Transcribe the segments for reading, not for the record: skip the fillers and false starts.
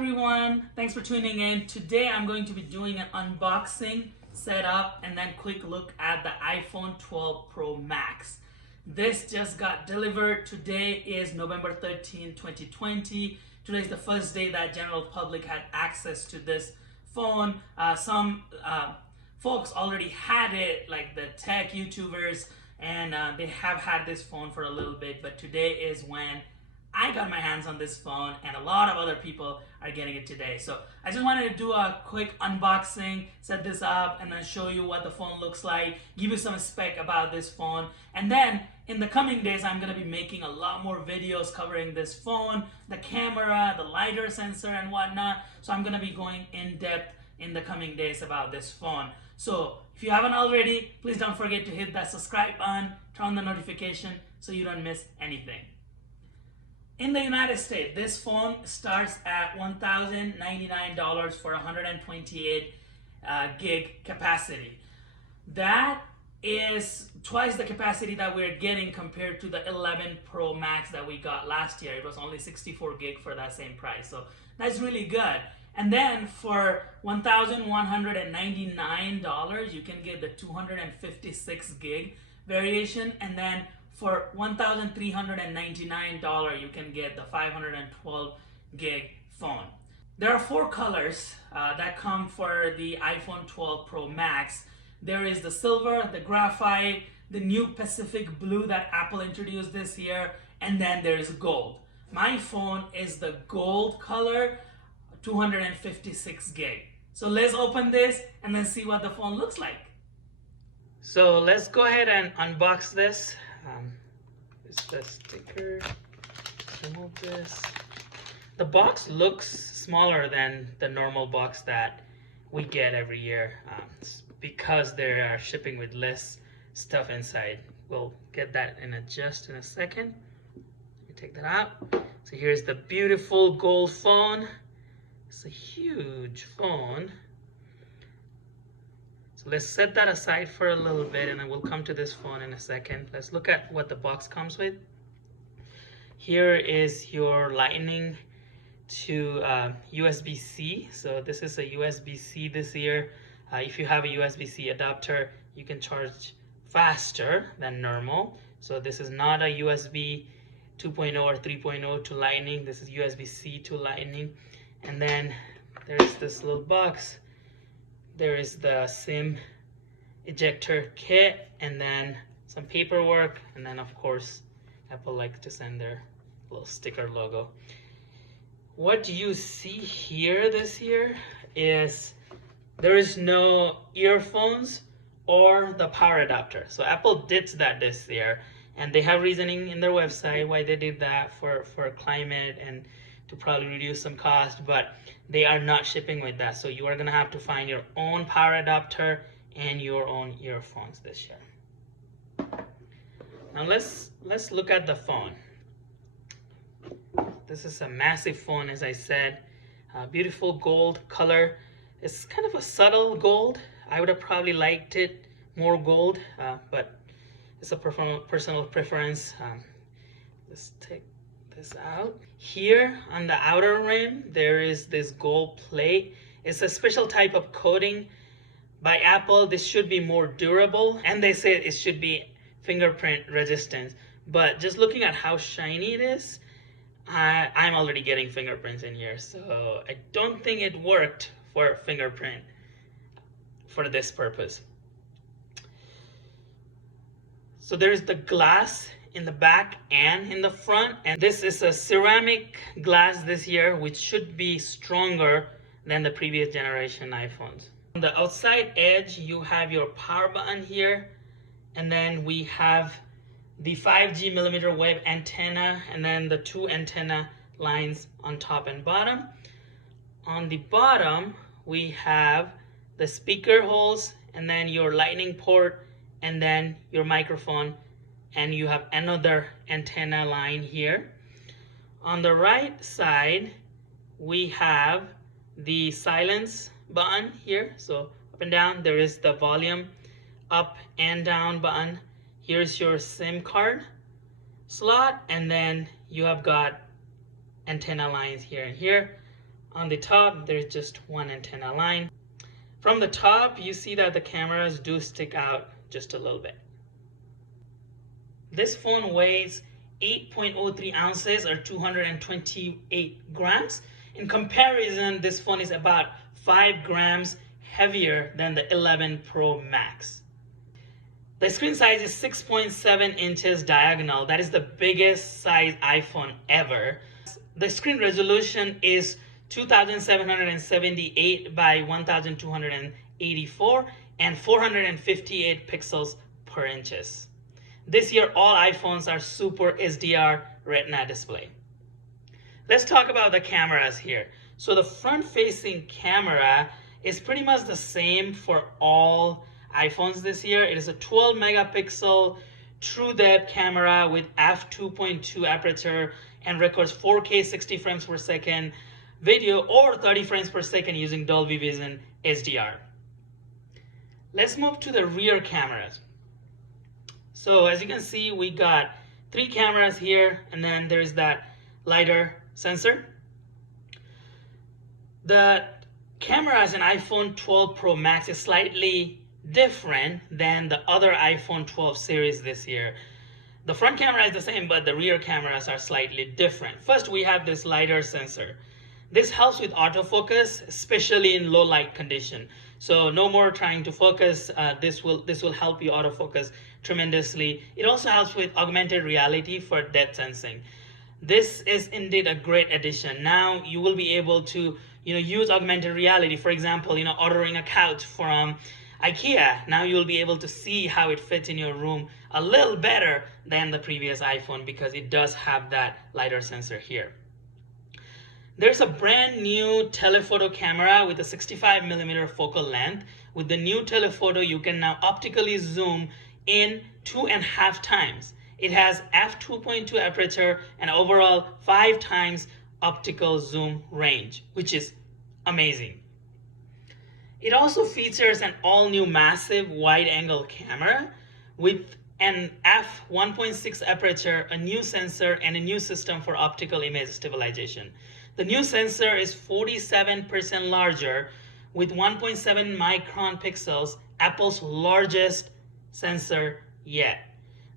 everyone, thanks for tuning in. Today I'm going to be doing an unboxing, setup, and then quick look at the iPhone 12 Pro Max. This just got delivered. Today is November 13, 2020. Today is the first day that general public had access to this phone. Some folks already had it, like the tech YouTubers, and they have had this phone for a little bit, but today is when I got my hands on this phone, and a lot of other people are getting it today. So I just wanted to do a quick unboxing, set this up, and then show you what the phone looks like, give you some spec about this phone. And then in the coming days, I'm going to be making a lot more videos covering this phone, the camera, the lidar sensor, and whatnot. So I'm going to be going in depth in the coming days about this phone. So if you haven't already, please don't forget to hit that subscribe button, turn on the notification so you don't miss anything. In the United States, this phone starts at $1,099 for 128 gig capacity. That is twice the capacity that we're getting compared to the 11 Pro Max that we got last year. It was only 64 gig for that same price. So that's really good. And then for $1,199, you can get the 256 gig variation, and then for $1,399, you can get the 512 gig phone. There are four colors that come for the iPhone 12 Pro Max. There is the silver, the graphite, the new Pacific blue that Apple introduced this year, and then there's gold. My phone is the gold color, 256 gig. So let's open this and then see what the phone looks like. So let's go ahead and unbox this. This is the sticker. Remove this. The box looks smaller than the normal box that we get every year because they are shipping with less stuff inside. We'll get that in just in a second. Let me take that out. So here's the beautiful gold phone. It's a huge phone. So let's set that aside for a little bit, and then we'll come to this phone in a second. Let's look at what the box comes with. Here is your Lightning to USB-C. So this is a USB-C this year. If you have a USB-C adapter, you can charge faster than normal. So this is not a USB 2.0 or 3.0 to Lightning. This is USB-C to Lightning. And then there's this little box. There is the SIM ejector kit, and then some paperwork, and then of course Apple likes to send their little sticker logo. What you see here this year is there is no earphones or the power adapter. So Apple did that this year, and they have reasoning in their website why they did that for climate and to probably reduce some cost, but they are not shipping with that. So you are gonna have to find your own power adapter and your own earphones this year. Now let's look at the phone. This is a massive phone, as I said. Beautiful gold color. It's kind of a subtle gold. I would have probably liked it more gold, but it's a personal preference. Let's take this out. Here on the outer rim, there is this gold plate. It's a special type of coating by Apple. This should be more durable, and they say it should be fingerprint resistant. But just looking at how shiny it is, I'm already getting fingerprints in here, so I don't think it worked for fingerprint for this purpose. So there's the glass in the back and in the front, and this is a ceramic glass this year, which should be stronger than the previous generation iPhones. On the outside edge, you have your power button here, and then we have the 5G millimeter wave antenna, and then the two antenna lines on top and bottom. On the bottom, we have the speaker holes, and then your lightning port, and then your microphone, and you have another antenna line here. On the right side, we have the silence button here. So up and down, there is the volume up and down button. Here's your SIM card slot, and then you have got antenna lines here and here. On the top, there's just one antenna line. From the top, you see that the cameras do stick out just a little bit. This phone weighs 8.03 ounces or 228 grams. In comparison, this phone is about 5 grams heavier than the 11 Pro Max. The screen size is 6.7 inches diagonal. That is the biggest size iPhone ever. The screen resolution is 2778 by 1284 and 458 pixels per inches. This year, all iPhones are Super SDR Retina display. Let's talk about the cameras here. So the front-facing camera is pretty much the same for all iPhones this year. It is a 12 megapixel true depth camera with f2.2 aperture and records 4K 60 frames per second video or 30 frames per second using Dolby Vision SDR. Let's move to the rear cameras. So as you can see, we got 3 cameras here, and then there's that Lidar sensor. The cameras in iPhone 12 Pro Max is slightly different than the other iPhone 12 series this year. The front camera is the same, but the rear cameras are slightly different. First, we have this Lidar sensor. This helps with autofocus, especially in low light condition. So no more trying to focus. This will help you autofocus tremendously. It also helps with augmented reality for depth sensing. This is indeed a great addition. Now you will be able to use augmented reality. For example, ordering a couch from IKEA. Now you'll be able to see how it fits in your room a little better than the previous iPhone because it does have that Lidar sensor here. There's a brand new telephoto camera with a 65mm focal length. With the new telephoto, you can now optically zoom in 2.5 times. It has f2.2 aperture and overall 5 times optical zoom range, which is amazing. It also features an all-new massive wide-angle camera with an f1.6 aperture, a new sensor, and a new system for optical image stabilization. The new sensor is 47% larger with 1.7 micron pixels, Apple's largest sensor yet.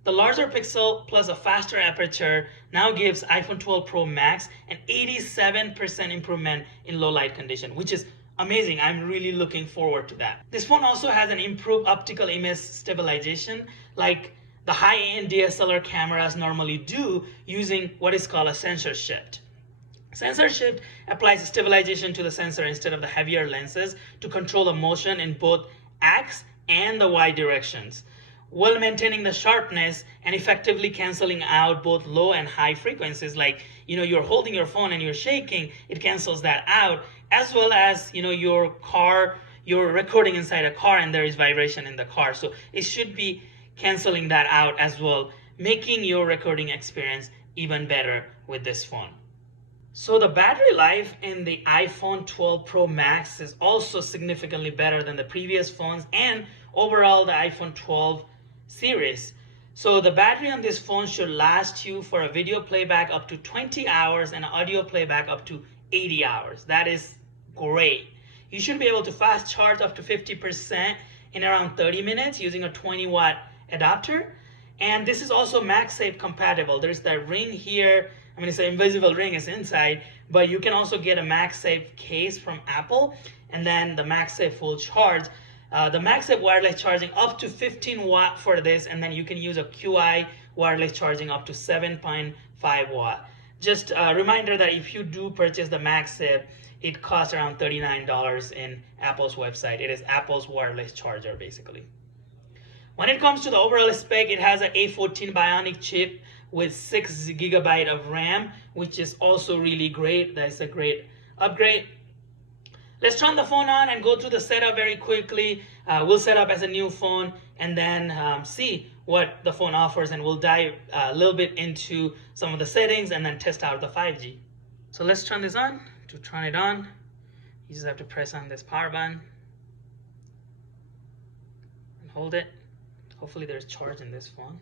The larger pixel plus a faster aperture now gives iPhone 12 Pro Max an 87% improvement in low light condition, which is amazing. I'm really looking forward to that. This phone also has an improved optical image stabilization like the high-end DSLR cameras normally do, using what is called a sensor shift. Sensor shift applies stabilization to the sensor instead of the heavier lenses to control the motion in both X and the Y directions, while maintaining the sharpness and effectively canceling out both low and high frequencies. Like, you're holding your phone and you're shaking, it cancels that out, as well as, you're recording inside a car and there is vibration in the car. So it should be canceling that out as well, making your recording experience even better with this phone. So the battery life in the iPhone 12 Pro Max is also significantly better than the previous phones and overall the iPhone 12 series. So the battery on this phone should last you for a video playback up to 20 hours and audio playback up to 80 hours. That is great. You should be able to fast charge up to 50% in around 30 minutes using a 20-watt adapter. And this is also MagSafe compatible. There's that ring here. I mean, it's an invisible ring, it's inside, but you can also get a MagSafe case from Apple, and then the MagSafe will charge. The MagSafe wireless charging up to 15 watt for this, and then you can use a QI wireless charging up to 7.5 watt. Just a reminder that if you do purchase the MagSafe, it costs around $39 in Apple's website. It is Apple's wireless charger, basically. When it comes to the overall spec, it has an A14 Bionic chip with 6 GB of RAM, which is also really great. That's a great upgrade. Let's turn the phone on and go through the setup very quickly. We'll set up as a new phone and then see what the phone offers, and we'll dive a little bit into some of the settings and then test out the 5G. So let's turn this on. To turn it on, you just have to press on this power button and hold it. Hopefully there's charge in this phone.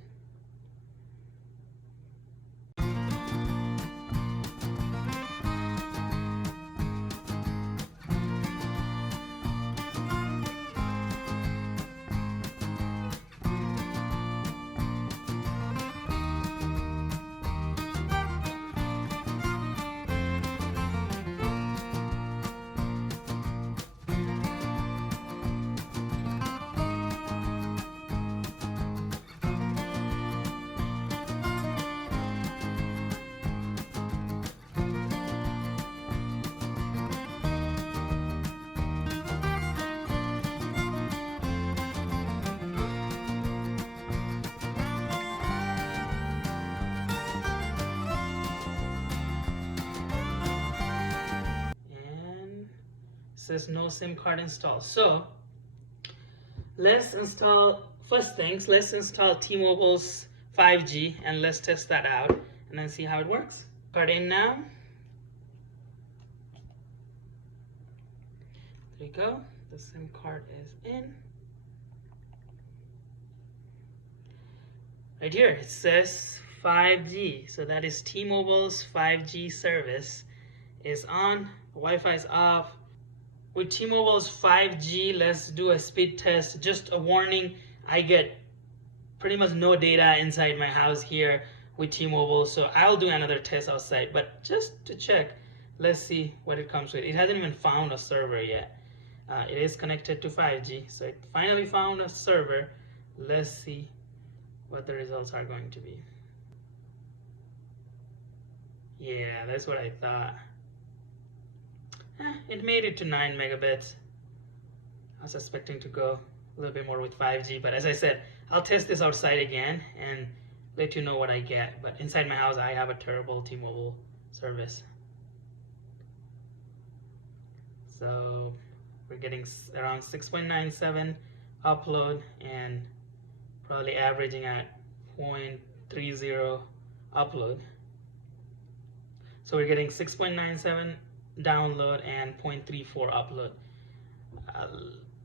says no SIM card installed. So let's install, first things, let's install T-Mobile's 5G and let's test that out and then see how it works. Card in now. There you go. The SIM card is in. Right here it says 5G. So that is T-Mobile's 5G service is on. The Wi-Fi is off. With T-Mobile's 5G, let's do a speed test. Just a warning, I get pretty much no data inside my house here with T-Mobile, so I'll do another test outside. But just to check, let's see what it comes with. It hasn't even found a server yet. It is connected to 5G, so it finally found a server. Let's see what the results are going to be. Yeah, that's what I thought. It made it to 9 megabits. I was expecting to go a little bit more with 5G, but as I said, I'll test this outside again and let you know what I get. But inside my house, I have a terrible T-Mobile service. So we're getting around 6.97 upload and probably averaging at 0.30 upload. So we're getting 6.97 download and 0.34 upload.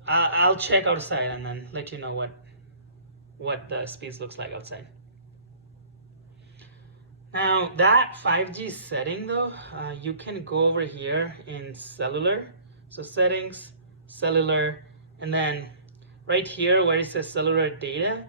I'll check outside and then let you know what the speeds looks like outside. Now that 5G setting though, you can go over here in cellular. So settings, cellular, and then right here where it says cellular data,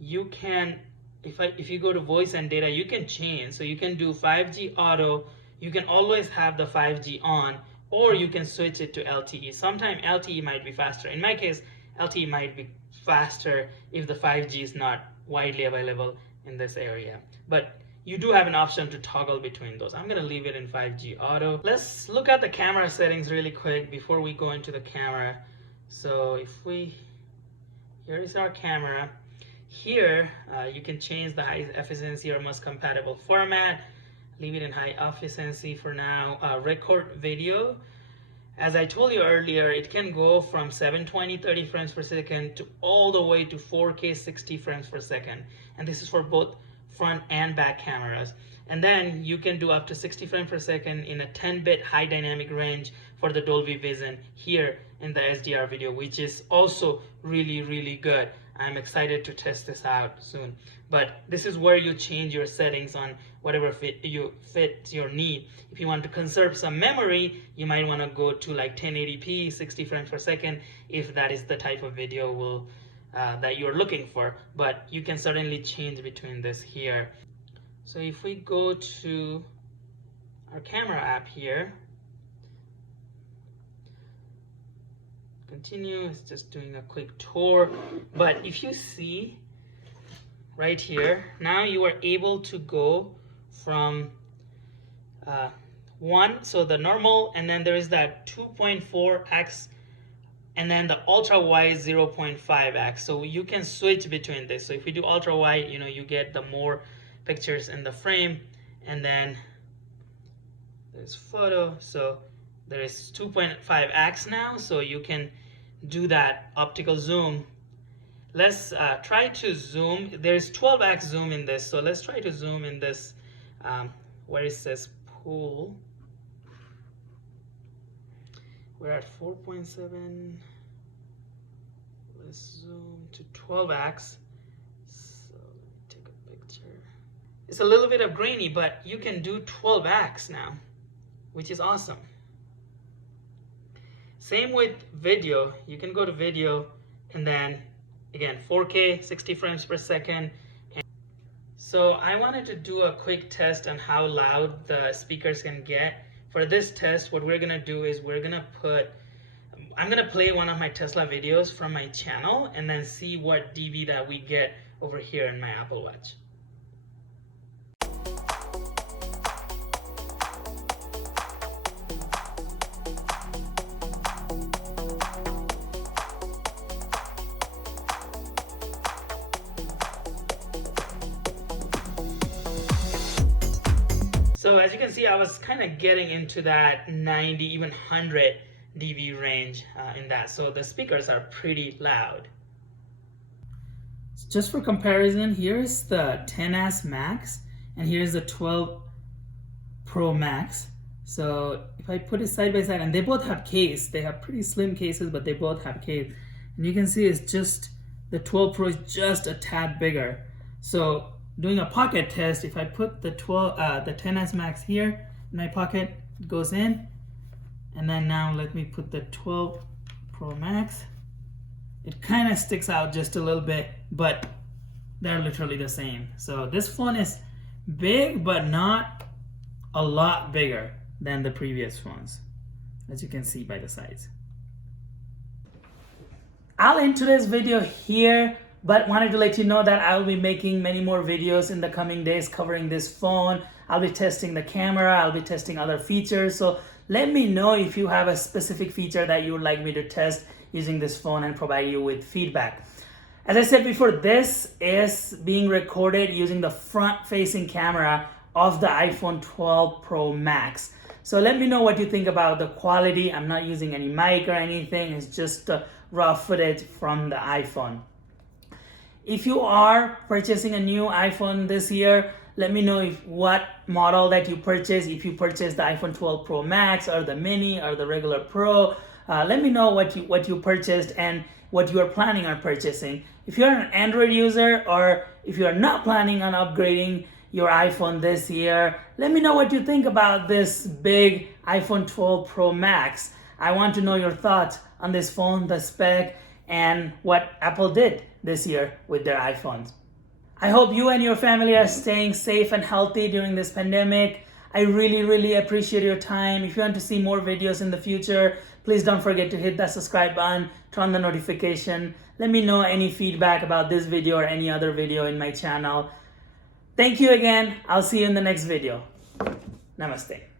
you can, if you go to voice and data, you can change. So you can do 5G auto. You can always have the 5G on, or you can switch it to LTE. Sometimes LTE might be faster. In my case, LTE might be faster if the 5G is not widely available in this area. But you do have an option to toggle between those. I'm going to leave it in 5G auto. Let's look at the camera settings really quick before we go into the camera. So if we, here is our camera. Here you can change the high efficiency or most compatible format. Leave it in high efficiency for now. Record video. As I told you earlier, it can go from 720 30 frames per second to all the way to 4K 60 frames per second. And this is for both front and back cameras. And then you can do up to 60 frames per second in a 10-bit high dynamic range for the Dolby Vision here in the SDR video, which is also really, really good. I'm excited to test this out soon. But this is where you change your settings on whatever fit your need. If you want to conserve some memory, you might want to go to like 1080p, 60 frames per second, if that is the type of video that you're looking for. But you can certainly change between this here. So if we go to our camera app here, continue, it's just doing a quick tour. But if you see right here, now you are able to go from 1, so the normal, and then there is that 2.4x, and then the ultra wide 0.5x. So you can switch between this. So if we do ultra wide, you get the more pictures in the frame, and then there's photo. So there is 2.5x now, so you can do that optical zoom. Let's try to zoom. There's 12x zoom in this, so let's try to zoom in this where it says pool. We're at 4.7. Let's zoom to 12x. So let me take a picture. It's a little bit of grainy, but you can do 12x now, which is awesome. Same with video. You can go to video and then again 4K 60 frames per second. So I wanted to do a quick test on how loud the speakers can get. For this test, what we're gonna do is I'm gonna play one of my Tesla videos from my channel and then see what dB that we get over here in my Apple Watch. So as you can see, I was kind of getting into that 90, even 100 dB range in that. So the speakers are pretty loud. Just for comparison, here's the 10s Max and here's the 12 Pro Max. So if I put it side by side, and they both have case, they have pretty slim cases, but they both have case. And you can see it's just, the 12 Pro is just a tad bigger. So doing a pocket test, if I put the 10s Max here in my pocket, it goes in. And then now let me put the 12 Pro Max. It kind of sticks out just a little bit, but they're literally the same. So this phone is big, but not a lot bigger than the previous phones, as you can see by the size. I'll end today's video here, but wanted to let you know that I'll be making many more videos in the coming days covering this phone. I'll be testing the camera, I'll be testing other features. So let me know if you have a specific feature that you would like me to test using this phone and provide you with feedback. As I said before, this is being recorded using the front-facing camera of the iPhone 12 Pro Max. So let me know what you think about the quality. I'm not using any mic or anything. It's just raw footage from the iPhone. If you are purchasing a new iPhone this year, let me know what model that you purchase. If you purchase the iPhone 12 Pro Max or the Mini or the regular Pro, let me know what you purchased and what you are planning on purchasing. If you're an Android user or if you are not planning on upgrading your iPhone this year, let me know what you think about this big iPhone 12 Pro Max. I want to know your thoughts on this phone, the spec, and what Apple did this year with their iPhones. I hope you and your family are staying safe and healthy during this pandemic. I really appreciate your time. If you want to see more videos in the future, please don't forget to hit that subscribe button, turn on the notification. Let me know any feedback about this video or any other video in my channel. Thank you again. I'll see you in the next video. Namaste.